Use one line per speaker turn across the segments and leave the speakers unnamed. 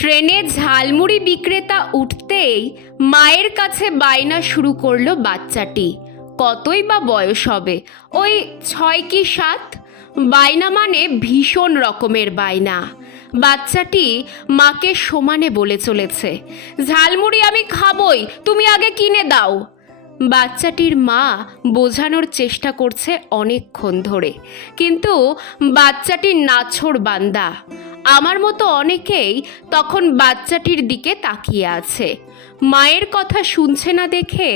ট্রেনে ঝালমুড়ি বিক্রেতা উঠতেই মায়ের কাছে বায়না শুরু করল বাচ্চাটি। কতই বা বয়স হবে? ওই ছয় কি সাত? বায়না মানে ভীষণ রকমের বায়না। বাচ্চাটি মাকে সমানে বলে চলেছে, ঝালমুড়ি আমি খাবই, তুমি আগে কিনে দাও। বাচ্চাটির মা বোঝানোর চেষ্টা করছে অনেকক্ষণ ধরে, কিন্তু বাচ্চাটির নাছোড় বান্দা। আমার মতো অনেকেই তখন বাচ্চাটির দিকে তাকিয়ে আছে। মায়ের কথা শুনছে না দেখে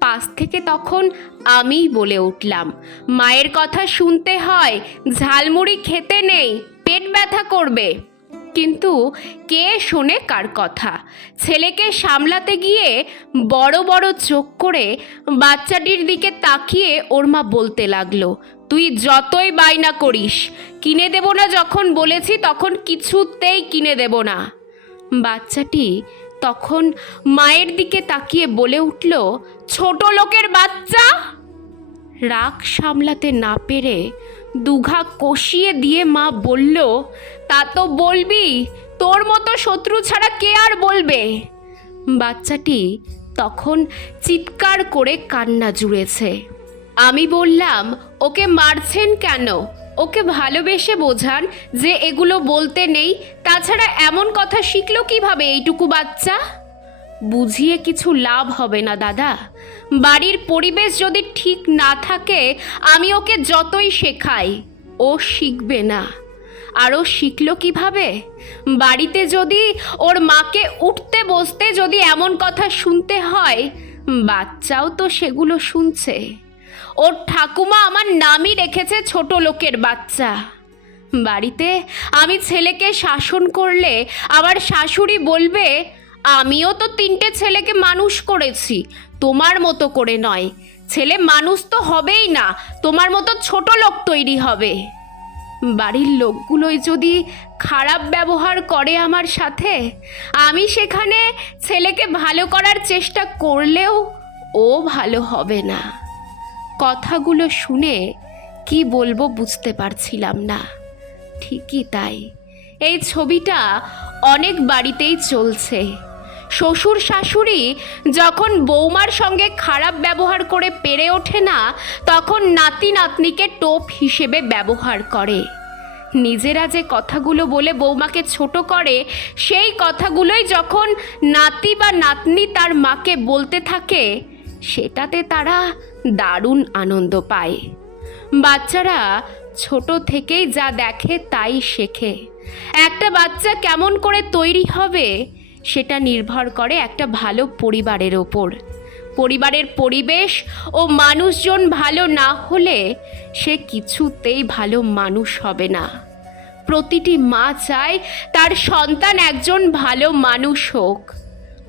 পাশ থেকে তখন আমিই বলে উঠলাম, মায়ের কথা শুনতে হয়, ঝালমুড়ি খেতে নেই, পেট ব্যথা করবে। কিন্তু কে শোনে কার কথা? ছেলেকে সামলাতে গিয়ে বড় বড় চোখ করে বাচ্চাটির দিকে তাকিয়ে ওর মা বলতে লাগল তুই যতই বায়না করিস, কিনে দেব না যখন বলেছি, তখন কিছুতেই কিনে দেব না। বাচ্চাটি তখন মায়ের দিকে তাকিয়ে বলে উঠল, ছোট লোকের বাচ্চা! রাগ সামলাতে না পেরে দুঘা কষিয়ে দিয়ে মা বলল, তা তো বলবি, তোর মতো শত্রু ছাড়া কে আর বলবে? বাচ্চাটি তখন চিৎকার করে কান্না জুড়েছে। আমি বললাম, ওকে মারছেন কেন? ওকে ভালোবেসে বোঝান যে এগুলো বলতে নেই। তাছাড়া এমন কথা শিখলো কীভাবে এইটুকু বাচ্চা? বুঝিয়ে কিছু লাভ হবে না, দাদা। বাড়ির পরিবেশ যদি ঠিক না থাকে, আমি ওকে যতই শেখাই, ও শিখবে না। আরও শিখলো কীভাবে? বাড়িতে যদি ওর মাকে উঠতে বসতে যদি এমন কথা শুনতে হয়, বাচ্চাও তো সেগুলো শুনছে। ওর ঠাকুমা আমার নামই রেখেছে ছোট লোকের বাচ্চা। বাড়িতে আমি ছেলেকে শাসন করলে আমার শাশুড়ি বলবে, আমিও তো তিনটে ছেলেকে মানুষ করেছি, তোমার মতো করে নয়। ছেলে মানুষ তো হবেই না, তোমার মতো ছোট লোক তৈরি হবে। বাড়ির লোকগুলোই যদি খারাপ ব্যবহার করে আমার সাথে, আমি সেখানে ছেলেকে ভালো করার চেষ্টা করলেও ও ভালো হবে না। কথাগুলো শুনে কি বলব বুঝতে পারছিলাম না। ঠিকই তাই। এই ছবিটা অনেক বাড়িতেই চলছে। শ্বশুর শাশুড়ি যখন বৌমার সঙ্গে খারাপ ব্যবহার করে পেরে ওঠে না, তখন নাতি নাতনিকে টোপ হিসেবে ব্যবহার করে। নিজেরা যে কথাগুলো বলে বৌমাকে ছোট করে, সেই কথাগুলোই যখন নাতি বা নাতনি তার মাকে বলতে থাকে, সেটাতে তারা দারুণ আনন্দ পায়। বাচ্চারা ছোট থেকেই যা দেখে তাই শেখে। একটা বাচ্চা কেমন করে তৈরি হবে, সেটা নির্ভর করে একটা ভালো পরিবারের ওপর। পরিবারের পরিবেশ ও মানুষজন ভালো না হলে সে কিছুতেই ভালো মানুষ হবে না। প্রতিটি মা চায় তার সন্তান একজন ভালো মানুষ হোক।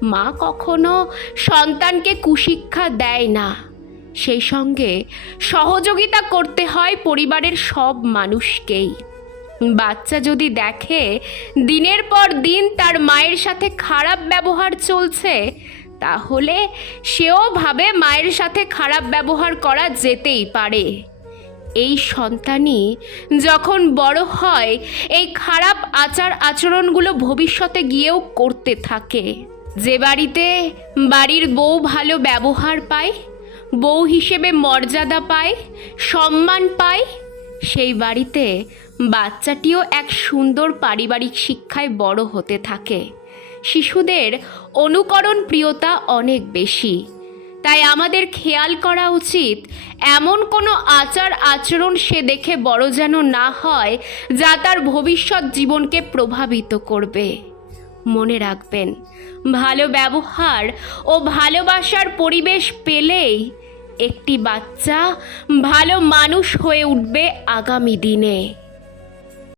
মা কখনো সন্তানকে কুশিক্ষা দেয় না। সেই সঙ্গে সহযোগিতা করতে হয় পরিবারের সব মানুষকেই। বাচ্চা যদি দেখে দিনের পর দিন তার মায়ের সাথে খারাপ ব্যবহার চলছে, তাহলে সেও ভাবে মায়ের সাথে খারাপ ব্যবহার করা যেতেই পারে। এই সন্তানই যখন বড় হয়, এই খারাপ আচার আচরণগুলো ভবিষ্যতে গিয়েও করতে থাকে। যে বাড়িতে বাড়ির বউ ভালো ব্যবহার পায় বউ হিসেবে মর্যাদা পায়, সম্মান পায়। সেই বাড়িতে বাচ্চাটিও এক সুন্দর পারিবারিক শিক্ষায় বড় হতে থাকে। শিশুদের অনুকরণ প্রিয়তা অনেক বেশি। তাই আমাদের খেয়াল করা উচিত, এমন কোনো আচার আচরণ সে দেখে বড় যেন না হয়, যা তার ভবিষ্যৎ জীবনকে প্রভাবিত করবে। মনে রাখবেন। ভালো ব্যবহার ও ভালোবাসার পরিবেশ পেলেই একটি বাচ্চা ভালো মানুষ হয়ে উঠবে আগামী দিনে।